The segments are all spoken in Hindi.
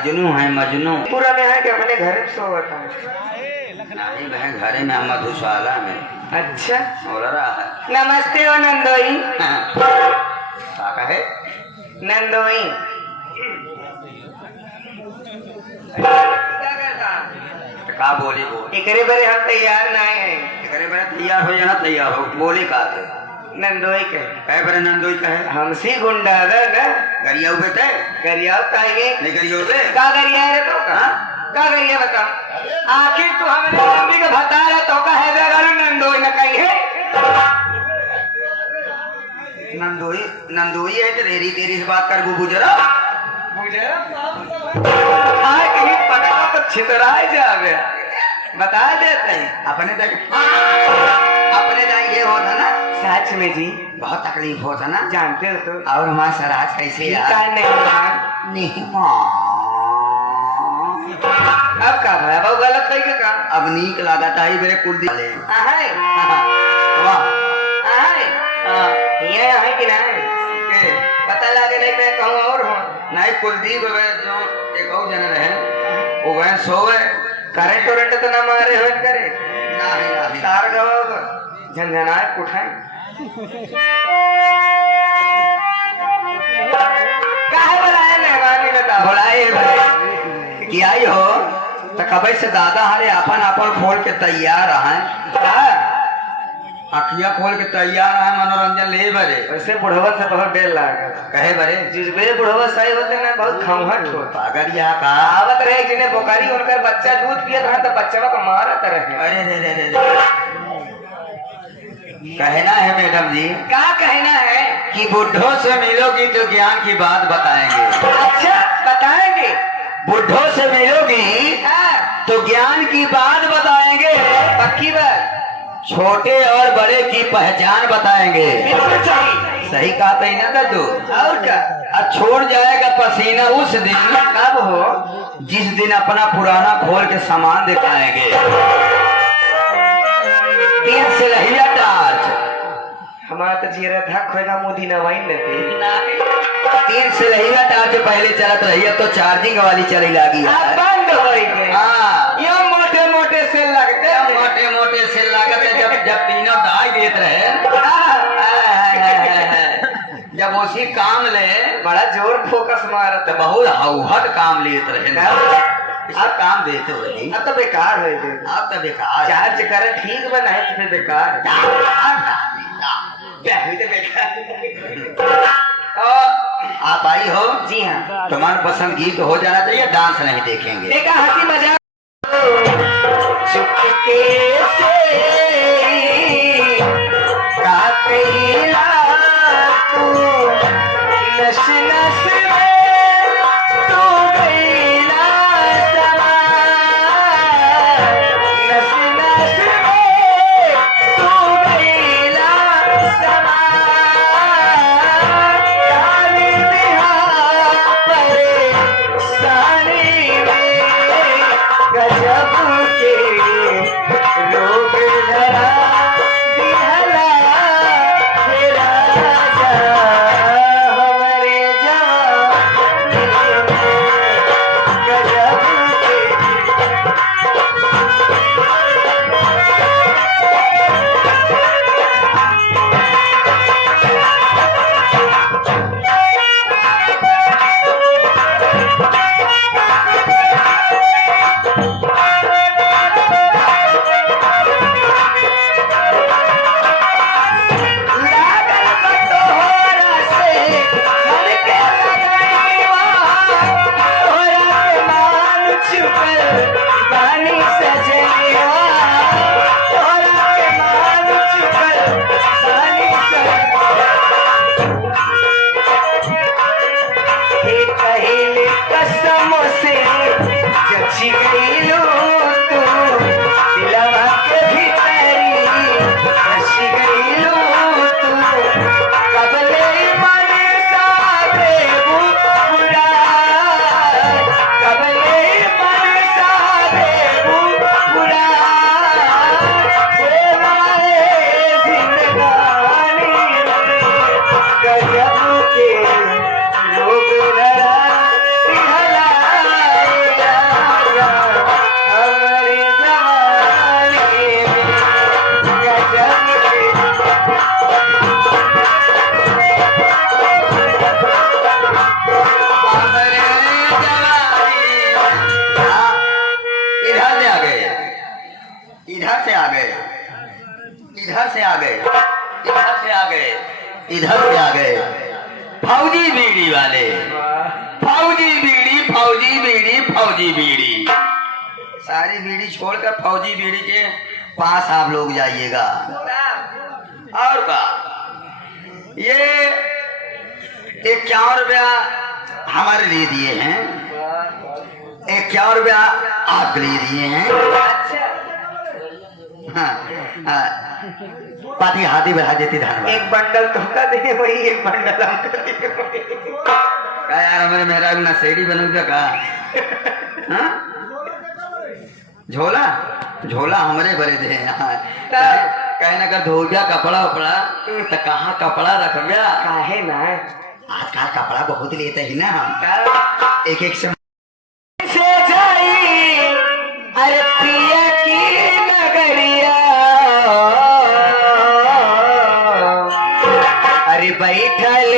मजनू है मजनू। पूरा में है कि अपने घर में सोवत है? नहीं बहन घरे में मधुशाला में। अच्छा और रहा है। नमस्ते ओ नंदोई। क्या कहे? नंदोई का बोली बोल एकरे बरे हम तैयार नहीं है। करे बड़े तैयार हो जाना तैयार हो बोली का थे नंदोई के कहे बड़े नंदोई कहे हमसी गुंडा दा ना गरिया उबे थे गरिया ताइगे नहीं गरिया उबे का गरिया है तो का गरिया बता आखिर तू हमने लंबी का बता रहा तो का है गालू नंदोई न कही है नंदोई नंदोई है तो रेरी तेरी से बात कर बुबू जरा मुझे आए कहीं पता तो छितराए जावे बता देते हैं अपने तक ये होता ना सच में जी बहुत तकलीफ होता ना जानते हो तो और हमारा सराज कैसे यार नहीं अब का भाई बहुत गलत कही के का अब नीक लागत आई मेरे कुल वाले आहे वाह ये है कि नहीं के पता लगे नहीं मैं कहूँ और हूँ नहीं कुलदीप वे जो एक और जन रहे वो वह सोवे करंट वरंट तो ना मारे हो करे नहीं तार गवा झंझनाए उठाए काहे बुलाए मेहमानी बता बुलाए कि आई हो तो कभी से दादा हरे अपन अपन खोल के तैयार हैं अखिया खोल के तैयार है मनोरंजन ले बरे वैसे बुढ़वा से बहुत डेर लागत कहे बरे जिसबे बुढ़वा सही होते ना बहुत खमहट होता अगर यहाँ का आवत रहे जिन्हें बोकारी उनकर बच्चा दूध पिए था तो बच्चा को मारत रहे अरे रे कहना है मैडम जी क्या कहना है कि बुढ़ों से मिलोगी तो ज्ञान की बात बताएंगे अच्छा बताएंगे बुढ़ों से मिलोगी तो ज्ञान की बात बताएंगे पक्की बात छोटे और बड़े की पहचान बताएंगे बिल्कुल सही सही कहा था ना दादू और क्या अब छोड़ जाएगा पसीना उस दिन कब हो जिस दिन अपना पुराना खोल के सामान दिखाएंगे तीन से रहिया टार्च हमारा तो जीरा धक होगा मोदी नवाई न तीन से रहिया टार्च पहले चलत रही है तो चार्जिंग वाली चली लगी बंद हो गई हाँ ये मोटे मोटे से लगते मोटे मोटे से लागत है जब तीनों दाई देते रहे जब उसी काम ले बड़ा जोर फोकस मारा तो बहुत हौहट काम लेते रहे अब काम देते हुए अब तो बेकार है अब तो बेकार चार्ज करे ठीक बनाए तो फिर बेकार आप आई हो जी हाँ तुम्हारा पसंद गीत हो जाना चाहिए डांस नहीं देखेंगे एक हंसी मजाक चुपके से काटेला तू नस नस में तू गईला समा नस नस में तू गईला समा काली बिहार परेशानी में गजब के लोग धरा दिहला हे राजा हमारे जान गजब के लागल बटोरा से मन के लगैवा तोरा के मान चुकल बानी सजैवा तोरा के मान चुकल बानी हे कहिले कसम से जची गईलू तू दिलवा के भीतरी बस गईलू तू कबले मन सारे बुरा कबले मन सारे बुरा देवाए जिंदगानी गजब के लोग धरा दिहला आ गए फौजी बीड़ी वाले। फौजी बीड़ी, फौजी बीड़ी, फौजी बीड़ी। सारी बीड़ी छोड़कर फौजी बीड़ी के पास आप लोग जाइएगा। और का ये 51 रुपया हमारे लिए दिए हैं, 51 रुपया आपके लिए दिए हैं। हाँ, पाती हाथी बढ़ा देती धन्यवाद। एक बंडल तुमका दे वही, एक बंडल हमको दे वही। क्या यार हमारे मेहरा नशेड़ी बनूंगा का? हाँ? झोला झोला हमारे भरे थे यहाँ। कहे ना कर धो गया कपड़ा उपड़ा तो कहाँ कपड़ा रख गया? काहे ना आजकल कपड़ा बहुत लेते ही ना हम, एक एक से जाई अरे पिया की नगरिया, अरे बैठल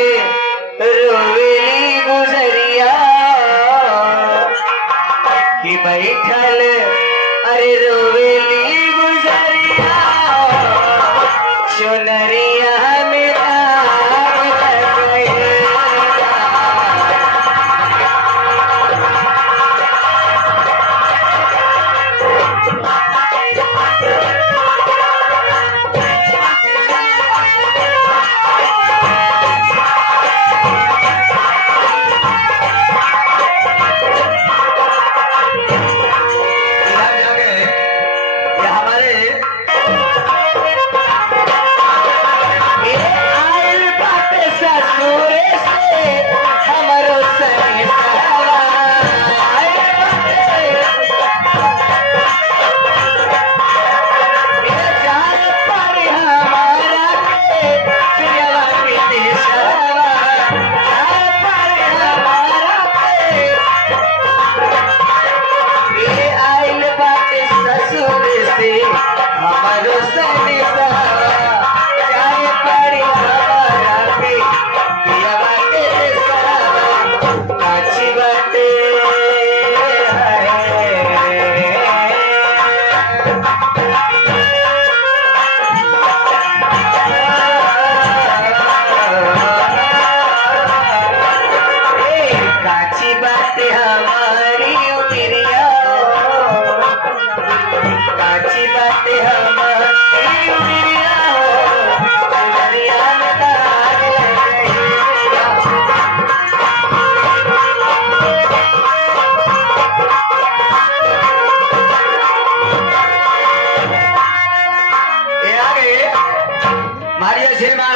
रोवेली गुजरिया, कि बैठल अरे रोवेली